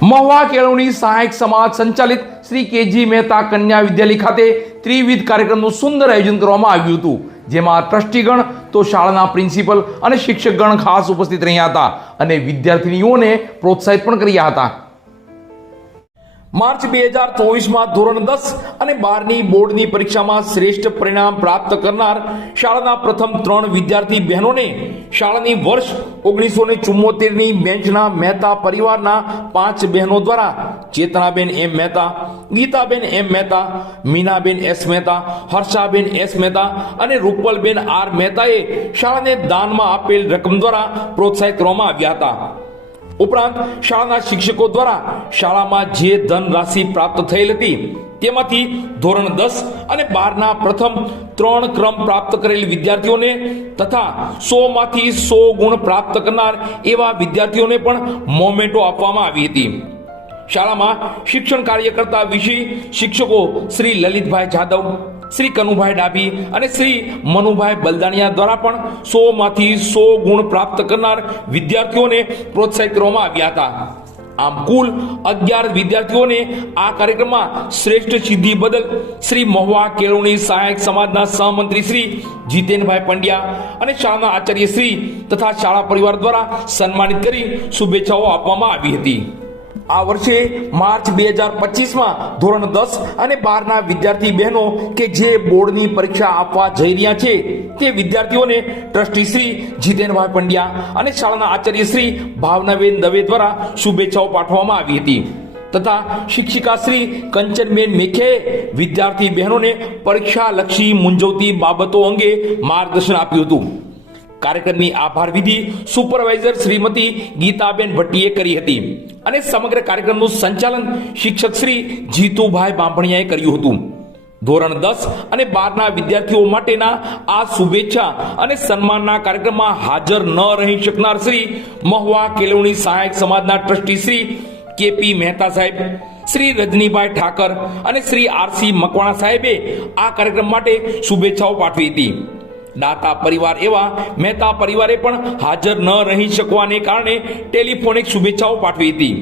મહુવા કેળવણી સહાયક સમાજ સંચાલિત શ્રી કેજી મહેતા કન્યા વિદ્યાલય ખાતે ત્રિવિધ કાર્યક્રમનું સુંદર આયોજન કરવામાં આવ્યું હતું, જેમાં ટ્રસ્ટીગણ, તો શાળાના પ્રિન્સિપલ અને શિક્ષકગણ ખાસ ઉપસ્થિત રહ્યા હતા અને વિદ્યાર્થીનીઓને પ્રોત્સાહિત પણ કર્યા હતા. માર્ચ બે હજાર ચોવીસમાં ધોરણ દસ અને બારની બોર્ડની પરીક્ષામાં શ્રેષ્ઠ પરિણામ પ્રાપ્ત કરનાર શાળાના પ્રથમ ત્રણ વિદ્યાર્થી બહેનોને શાળાની વર્ષ ઓગણીસો ને ચુમ્મોતેરની બેન્ચના મહેતા પરિવારના પાંચ બહેનો દ્વારા Chetnaben M Mehta, Gitaben M Mehta, Minaben S Mehta, Harshaben S Mehta અને રૂપલબેન આર મહેતાએ શાળાને દાનમાં આપેલ રકમ દ્વારા પ્રોત્સાહિત કરવામાં આવ્યા હતા. ઉપરાંત શાળાના શિક્ષકો દ્વારા શાળામાં જે ધન રાશિ પ્રાપ્ત થયેલ હતી, તેમાંથી ધોરણ દસ અને બારના પ્રથમ ત્રણ ક્રમ પ્રાપ્ત કરેલ વિદ્યાર્થીઓને તથા સો માંથી સો ગુણ પ્રાપ્ત કરનાર એવા વિદ્યાર્થીઓને પણ મોમેન્ટો આપવામાં આવી હતી. શાળામાં શિક્ષણ કાર્ય કરતા વિષય શિક્ષકો શ્રી લલિતભાઈ જાદવ શ્રી કનુભાઈ ડાબી અને શ્રી મનુભાઈ બલદાણિયા દ્વારા પણ સો માંથી સો ગુણ પ્રાપ્ત કરનાર વિદ્યાર્થીઓને પ્રોત્સાહિત કરવામાં આવ્યા હતા. આમ કુલ અગિયાર વિદ્યાર્થીઓને આ કાર્યક્રમમાં શ્રેષ્ઠ સિદ્ધિ બદલ શ્રી મહુવા કેળવણી સહાયક સમાજના સહમંત્રી શ્રી જીતેનભાઈ પંડ્યા અને શાળાના આચાર્ય શ્રી તથા શાળા પરિવાર દ્વારા સન્માનિત કરી શુભેચ્છાઓ આપવામાં આવી હતી. આ વર્ષે માર્ચ બે હજાર પચીસમાં ધોરણ દસ અને બારના વિદ્યાર્થી બહેનો કે જે બોર્ડની પરીક્ષા આપવા જઈ રહ્યા છે, તે વિદ્યાર્થીઓને ટ્રસ્ટી શ્રી જીતેનભાઈ પંડ્યા અને શાળાના આચાર્ય શ્રી ભાવનાબેન દવે દ્વારા શુભેચ્છાઓ પાઠવવામાં આવી હતી. તથા શિક્ષિકા શ્રી કંચનબેન મેખે વિદ્યાર્થી બહેનોને પરીક્ષા લક્ષી મૂંઝવતી બાબતો અંગે માર્ગદર્શન આપ્યું હતું. કાર્યક્રમની આભાર વિધિ સુપરવાઇઝર શ્રીમતી ગીતાબેન ભટ્ટીએ કરી હતી. અને સમગ્ર કાર્યક્રમનું સંચાલન શિક્ષક શ્રી જીતુભાઈ બાંભણિયાએ કર્યું હતું. ધોરણ દસ અને બારના વિદ્યાર્થીઓ માટેના આ શુભેચ્છા અને સન્માનના કાર્યક્રમમાં હાજર ન રહી શકનાર શ્રી મહુવા કેળવણી સહાયક સમાજના ટ્રસ્ટી શ્રી કેપી મહેતા સાહેબ, શ્રી રજનીભાઈ ઠાકર અને શ્રી આરસી મકવાણા સાહેબે આ કાર્યક્રમ માટે શુભેચ્છાઓ પાઠવી હતી. દાતા પરિવાર એવા મહેતા પરિવારે પણ હાજર ન રહી શકવાને કારણે ટેલિફોનિક શુભેચ્છાઓ પાઠવી હતી.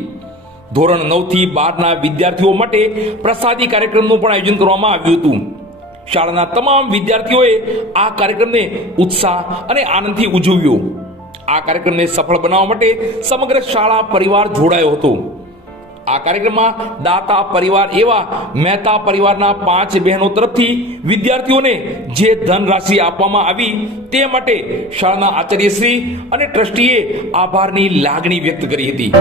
ધોરણ નવથી બારના વિદ્યાર્થીઓ માટે પ્રસાદી કાર્યક્રમનું પણ આયોજન કરવામાં આવ્યું હતું. શાળાના તમામ વિદ્યાર્થીઓએ આ કાર્યક્રમને ઉત્સાહ અને આનંદથી ઉજવ્યો. આ કાર્યક્રમને સફળ બનાવવા માટે સમગ્ર શાળા પરિવાર જોડાયો હતો. આ કાર્યક્રમમાં દાતા પરિવાર એવા મહેતા પરિવારના પાંચ બહેનો તરફથી વિદ્યાર્થીઓને જે ધન રાશિ આપવામાં આવી તે માટે શાળાના આચાર્યશ્રી અને ટ્રસ્ટીએ આભારની લાગણી વ્યક્ત કરી હતી.